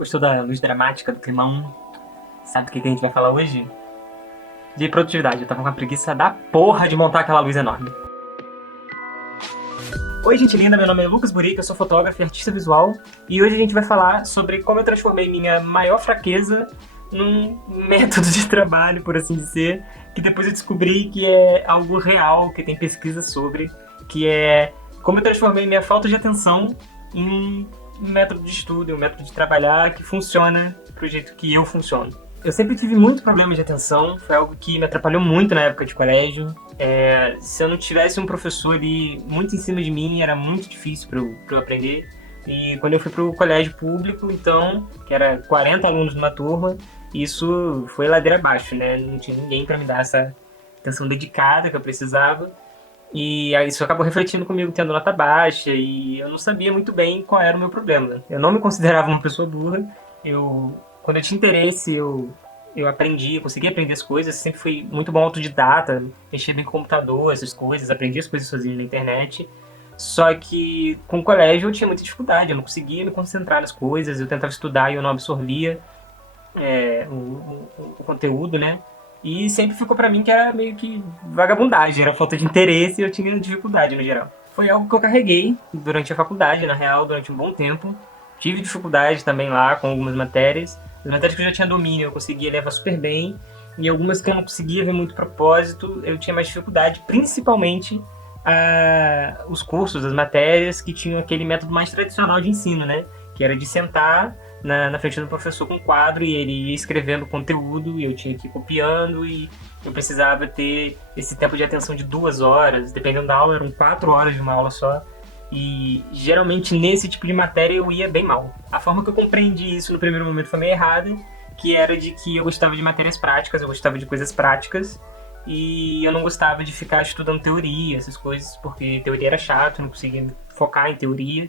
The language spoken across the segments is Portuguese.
Gostou da luz dramática do climão? Sabe do que a gente vai falar hoje? De produtividade. Eu tava com uma preguiça da porra de montar aquela luz enorme. Oi, gente linda, meu nome é Lucas Burica, eu sou fotógrafo e artista visual. E hoje a gente vai falar sobre como eu transformei minha maior fraqueza num método de trabalho, por assim dizer, que depois eu descobri que é algo real, que tem pesquisa sobre, que é como eu transformei minha falta de atenção em um método de estudo, um método de trabalhar que funciona pro jeito que eu funciono. Eu sempre tive muito problema de atenção, foi algo que me atrapalhou muito na época de colégio. Se eu não tivesse um professor ali muito em cima de mim, era muito difícil pra eu aprender. E quando eu fui pro colégio público, então, que era 40 alunos numa turma, isso foi ladeira abaixo, né? Não tinha ninguém pra me dar essa atenção dedicada que eu precisava. E aí isso acabou refletindo comigo, tendo nota baixa, e eu não sabia muito bem qual era o meu problema. Eu não me considerava uma pessoa burra, quando eu tinha interesse, eu aprendi, eu consegui aprender as coisas, sempre fui muito bom autodidata, mexia bem com computador, essas coisas, aprendi as coisas sozinho na internet. Só que com o colégio eu tinha muita dificuldade, eu não conseguia me concentrar nas coisas, eu tentava estudar e eu não absorvia o conteúdo, né? E sempre ficou pra mim que era meio que vagabundagem, era falta de interesse e eu tinha dificuldade no geral. Foi algo que eu carreguei durante a faculdade, na real, durante um bom tempo. Tive dificuldade também lá com algumas matérias. As matérias que eu já tinha domínio eu conseguia levar super bem. E algumas que eu não conseguia ver muito propósito, eu tinha mais dificuldade, principalmente os cursos, as matérias que tinham aquele método mais tradicional de ensino, né? Que era de sentar na frente do professor com um quadro e ele ia escrevendo conteúdo e eu tinha que ir copiando e eu precisava ter esse tempo de atenção de 2 horas, dependendo da aula, eram 4 horas de uma aula só. E geralmente nesse tipo de matéria eu ia bem mal. A forma que eu compreendi isso no primeiro momento foi meio errada, que era de que eu gostava de matérias práticas, eu gostava de coisas práticas e eu não gostava de ficar estudando teoria, essas coisas, porque teoria era chato, eu não conseguia focar em teoria.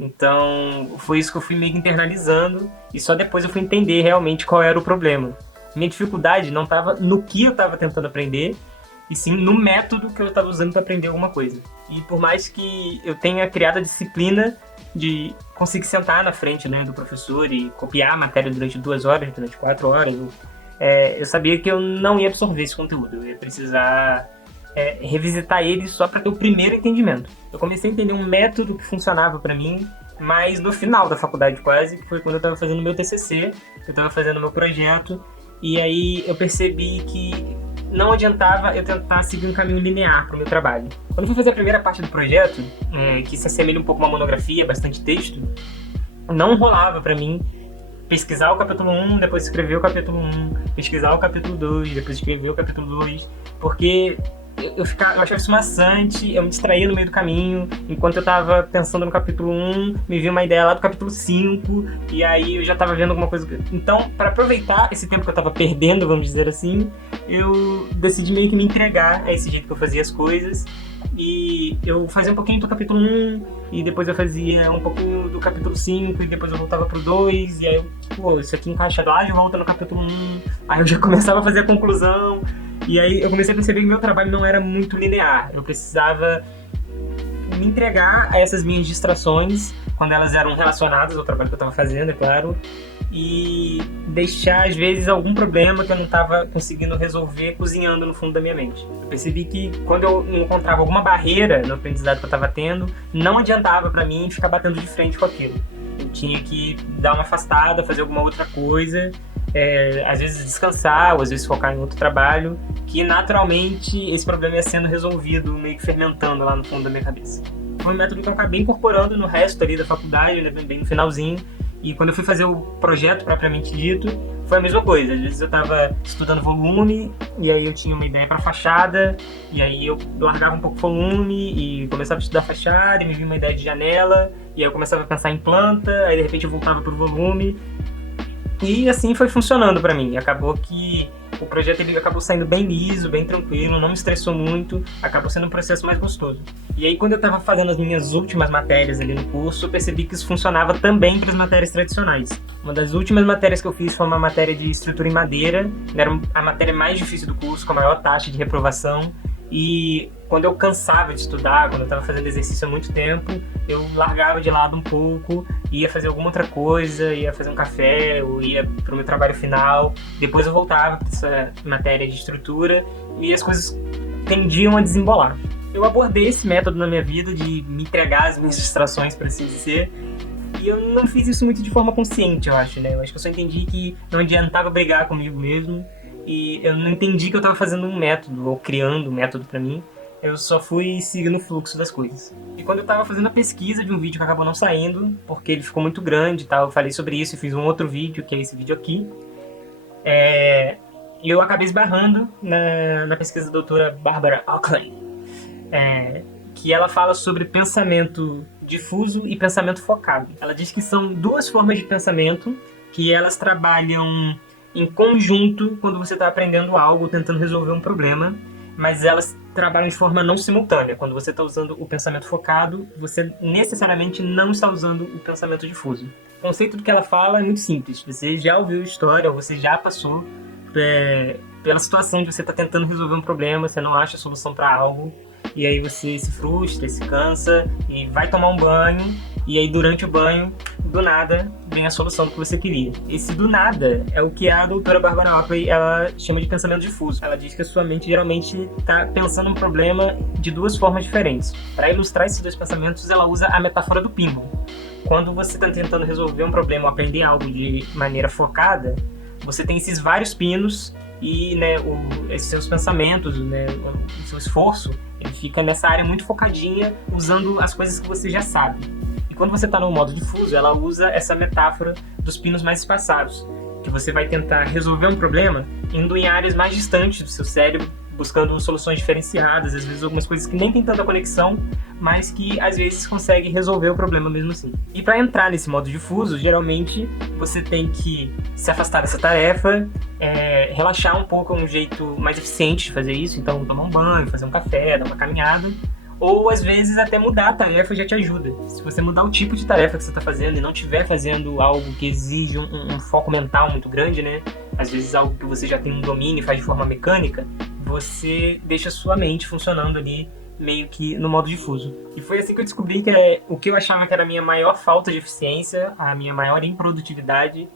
Então foi isso que eu fui meio que internalizando e só depois eu fui entender realmente qual era o problema. Minha dificuldade não estava no que eu estava tentando aprender, e sim no método que eu estava usando para aprender alguma coisa. E por mais que eu tenha criado a disciplina de conseguir sentar na frente, né, do professor e copiar a matéria durante 2 horas, durante 4 horas, eu sabia que eu não ia absorver esse conteúdo, eu ia precisar revisitar ele só para ter o primeiro entendimento. Eu comecei a entender um método que funcionava para mim, mas no final da faculdade quase, que foi quando eu estava fazendo meu TCC, eu estava fazendo meu projeto, e aí eu percebi que não adiantava eu tentar seguir um caminho linear para o meu trabalho. Quando eu fui fazer a primeira parte do projeto, que se assemelha um pouco a uma monografia, bastante texto, não rolava para mim pesquisar o capítulo 1, depois escrever o capítulo 1, pesquisar o capítulo 2, depois escrever o capítulo 2, porque eu achava isso maçante, eu me distraía no meio do caminho, enquanto eu tava pensando no capítulo 1, me veio uma ideia lá do capítulo 5, e aí eu já tava vendo alguma coisa. Então, para aproveitar esse tempo que eu tava perdendo, vamos dizer assim, eu decidi meio que me entregar a esse jeito que eu fazia as coisas, e eu fazia um pouquinho do capítulo 1, e depois eu fazia um pouquinho do capítulo 5, e depois eu voltava pro 2, e aí isso aqui encaixa lá de volta no capítulo 1, aí eu já começava a fazer a conclusão. E aí eu comecei a perceber que meu trabalho não era muito linear. Eu precisava me entregar a essas minhas distrações, quando elas eram relacionadas ao trabalho que eu estava fazendo, é claro, e deixar, às vezes, algum problema que eu não estava conseguindo resolver cozinhando no fundo da minha mente. Eu percebi que quando eu encontrava alguma barreira no aprendizado que eu estava tendo, não adiantava para mim ficar batendo de frente com aquilo. Eu tinha que dar uma afastada, fazer alguma outra coisa, às vezes descansar, ou às vezes focar em outro trabalho, que naturalmente esse problema ia sendo resolvido, meio que fermentando lá no fundo da minha cabeça. Foi um método que eu acabei incorporando no resto ali da faculdade, né, bem no finalzinho, e quando eu fui fazer o projeto propriamente dito, foi a mesma coisa. Às vezes eu estava estudando volume, e aí eu tinha uma ideia para fachada, e aí eu largava um pouco o volume e começava a estudar fachada, e me vinha uma ideia de janela, e aí eu começava a pensar em planta, aí de repente eu voltava pro volume. E assim foi funcionando pra mim. Acabou que o projeto ele acabou saindo bem liso, bem tranquilo, não me estressou muito, acabou sendo um processo mais gostoso. E aí quando eu tava fazendo as minhas últimas matérias ali no curso, eu percebi que isso funcionava também para as matérias tradicionais. Uma das últimas matérias que eu fiz foi uma matéria de estrutura em madeira, era a matéria mais difícil do curso, com a maior taxa de reprovação, E quando eu cansava de estudar, quando eu estava fazendo exercício há muito tempo, eu largava de lado um pouco, ia fazer alguma outra coisa, ia fazer um café, ou ia para o meu trabalho final. Depois eu voltava para essa matéria de estrutura e as coisas tendiam a desembolar. Eu abordei esse método na minha vida de me entregar às minhas distrações, por assim dizer, e eu não fiz isso muito de forma consciente, eu acho, né? Eu acho que eu só entendi que não adiantava brigar comigo mesmo, e eu não entendi que eu estava fazendo um método, ou criando um método para mim. Eu só fui seguindo o fluxo das coisas. E quando eu estava fazendo a pesquisa de um vídeo que acabou não saindo, porque ele ficou muito grande e tal, eu falei sobre isso e fiz um outro vídeo, que é esse vídeo aqui. Eu acabei esbarrando na pesquisa da doutora Barbara Auckland, que ela fala sobre pensamento difuso e pensamento focado. Ela diz que são duas formas de pensamento que elas trabalham em conjunto quando você está aprendendo algo, tentando resolver um problema, mas elas trabalham de forma não simultânea. Quando você está usando o pensamento focado, você necessariamente não está usando o pensamento difuso. O conceito do que ela fala é muito simples. Você já ouviu a história, ou você já passou pela situação de você estar tentando resolver um problema, você não acha a solução para algo, e aí você se frustra, se cansa, e vai tomar um banho, e aí durante o banho, do nada, vem a solução do que você queria. Esse do nada é o que a doutora Barbara Auckland ela chama de pensamento difuso. Ela diz que a sua mente geralmente está pensando um problema de duas formas diferentes. Para ilustrar esses dois pensamentos, ela usa a metáfora do pinball. Quando você está tentando resolver um problema ou aprender algo de maneira focada, você tem esses vários pinos e, né, esses seus pensamentos, né, o seu esforço, ele fica nessa área muito focadinha, usando as coisas que você já sabe. E quando você está no modo difuso, ela usa essa metáfora dos pinos mais espaçados, que você vai tentar resolver um problema indo em áreas mais distantes do seu cérebro, buscando soluções diferenciadas, às vezes algumas coisas que nem tem tanta conexão, mas que às vezes consegue resolver o problema mesmo assim. E para entrar nesse modo difuso, geralmente você tem que se afastar dessa tarefa, relaxar um pouco, é um jeito mais eficiente de fazer isso, então tomar um banho, fazer um café, dar uma caminhada, ou às vezes até mudar a tarefa já te ajuda. Se você mudar o tipo de tarefa que você está fazendo e não estiver fazendo algo que exige um foco mental muito grande, né? Às vezes algo que você já tem um domínio e faz de forma mecânica, você deixa sua mente funcionando ali meio que no modo difuso. E foi assim que eu descobri que o que eu achava que era a minha maior falta de eficiência, a minha maior improdutividade,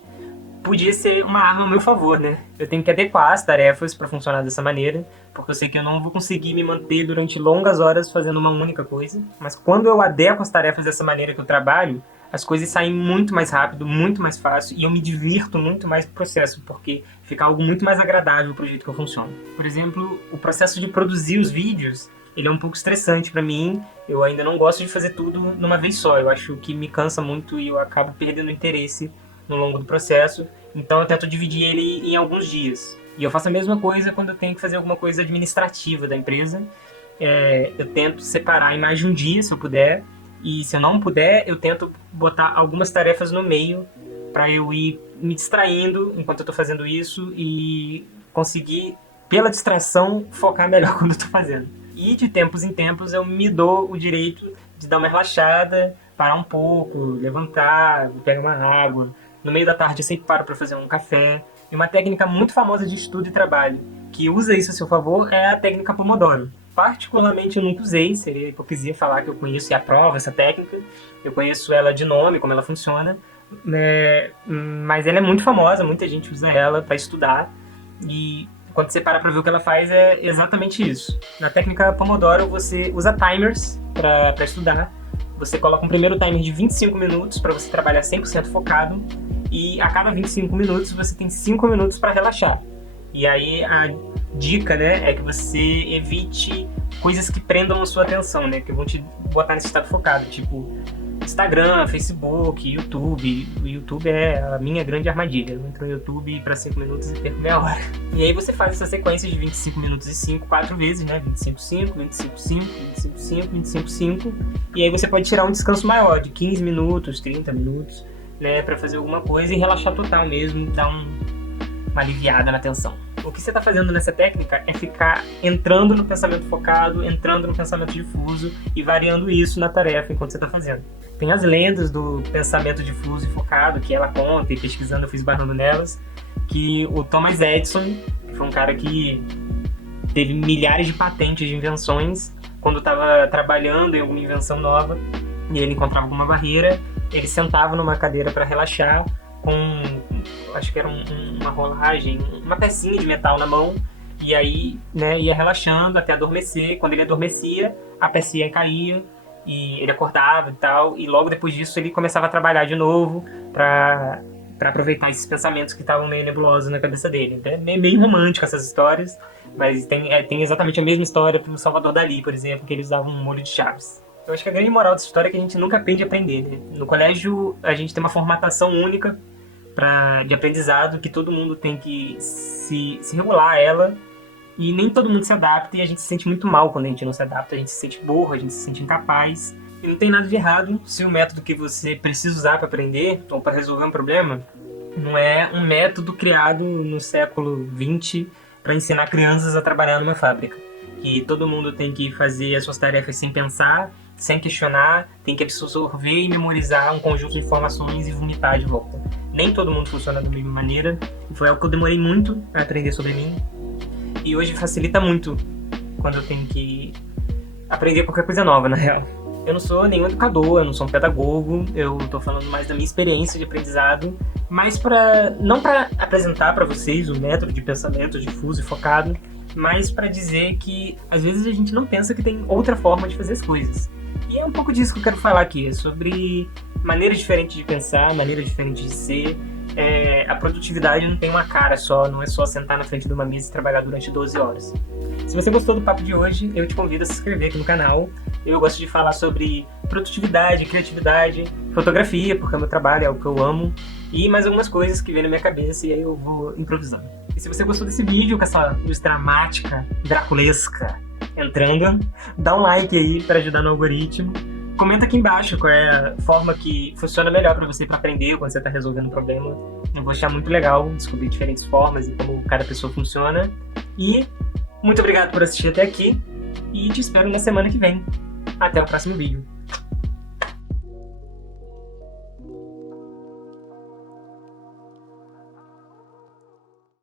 podia ser uma arma ao meu favor, né? Eu tenho que adequar as tarefas para funcionar dessa maneira, porque eu sei que eu não vou conseguir me manter durante longas horas fazendo uma única coisa, mas quando eu adequo as tarefas dessa maneira que eu trabalho, as coisas saem muito mais rápido, muito mais fácil, e eu me divirto muito mais no processo, porque fica algo muito mais agradável pro jeito que eu funciono. Por exemplo, o processo de produzir os vídeos, ele é um pouco estressante para mim. Eu ainda não gosto de fazer tudo numa vez só. Eu acho que me cansa muito e eu acabo perdendo interesse no longo do processo. Então eu tento dividir ele em alguns dias. E eu faço a mesma coisa quando eu tenho que fazer alguma coisa administrativa da empresa. Eu tento separar em mais de um dia, se eu puder. E se eu não puder, eu tento botar algumas tarefas no meio para eu ir me distraindo enquanto eu estou fazendo isso e conseguir, pela distração, focar melhor quando eu estou fazendo. E de tempos em tempos eu me dou o direito de dar uma relaxada, parar um pouco, levantar, pegar uma água. No meio da tarde eu sempre paro para fazer um café. E uma técnica muito famosa de estudo e trabalho que usa isso a seu favor é a técnica Pomodoro. Particularmente eu nunca usei, seria hipocrisia falar que eu conheço e aprovo essa técnica. Eu conheço ela de nome, como ela funciona, mas ela é muito famosa, muita gente usa ela para estudar. E quando você para ver o que ela faz, é exatamente isso. Na técnica Pomodoro, você usa timers para estudar. Você coloca um primeiro timer de 25 minutos para você trabalhar 100% focado. E a cada 25 minutos, você tem 5 minutos para relaxar. E aí a dica, né, é que você evite coisas que prendam a sua atenção, né, que vão te botar nesse estado focado, tipo Instagram, Facebook, YouTube. O YouTube é a minha grande armadilha. Eu entro no YouTube para 5 minutos e perco meia hora. E aí você faz essa sequência de 25 minutos e 5, 4 vezes, né? 25, 5, 25, 5, 25, 5, 25, 5. E aí você pode tirar um descanso maior, de 15 minutos, 30 minutos, né? Para fazer alguma coisa e relaxar total mesmo, dar uma aliviada na tensão. O que você está fazendo nessa técnica é ficar entrando no pensamento focado, entrando no pensamento difuso e variando isso na tarefa enquanto você está fazendo. Tem as lendas do pensamento difuso e focado que ela conta, e pesquisando eu fui esbarrando nelas, que o Thomas Edison, que foi um cara que teve milhares de patentes de invenções quando estava trabalhando em alguma invenção nova e ele encontrava alguma barreira, ele sentava numa cadeira para relaxar com, acho que era uma rolagem, uma pecinha de metal na mão, e aí, né, ia relaxando até adormecer. Quando ele adormecia, a pecinha caía e ele acordava e tal, e logo depois disso ele começava a trabalhar de novo para aproveitar esses pensamentos que estavam meio nebulosos na cabeça dele. É meio romântico essas histórias, mas tem exatamente a mesma história pro Salvador Dalí, por exemplo, que ele usava um molho de chaves. Eu acho que a grande moral dessa história é que a gente nunca aprende a aprender, né? No colégio a gente tem uma formatação única de aprendizado, que todo mundo tem que se regular a ela, e nem todo mundo se adapta, e a gente se sente muito mal quando a gente não se adapta, a gente se sente burro, a gente se sente incapaz. E não tem nada de errado se o método que você precisa usar para aprender ou para resolver um problema não é um método criado no século XX para ensinar crianças a trabalhar numa fábrica. Que todo mundo tem que fazer as suas tarefas sem pensar, sem questionar, tem que absorver e memorizar um conjunto de informações e vomitar de volta. Nem todo mundo funciona da mesma maneira, e foi algo que eu demorei muito a aprender sobre mim. E hoje facilita muito quando eu tenho que aprender qualquer coisa nova, na real. Eu não sou nenhum educador, eu não sou um pedagogo, eu tô falando mais da minha experiência de aprendizado, mas não para apresentar para vocês um método de pensamento difuso e focado, mas para dizer que às vezes a gente não pensa que tem outra forma de fazer as coisas. E é um pouco disso que eu quero falar aqui, sobre maneiras diferentes de pensar, maneiras diferentes de ser. A produtividade não tem uma cara só, não é só sentar na frente de uma mesa e trabalhar durante 12 horas. Se você gostou do papo de hoje, eu te convido a se inscrever aqui no canal. Eu gosto de falar sobre produtividade, criatividade, fotografia, porque é meu trabalho, é o que eu amo, e mais algumas coisas que vêm na minha cabeça e aí eu vou improvisando. E se você gostou desse vídeo com essa luz dramática, draculesca entrando, dá um like aí para ajudar no algoritmo. Comenta aqui embaixo qual é a forma que funciona melhor para você para aprender quando você está resolvendo um problema. Eu vou achar muito legal descobrir diferentes formas e como cada pessoa funciona. E muito obrigado por assistir até aqui e te espero na semana que vem. Até o próximo vídeo.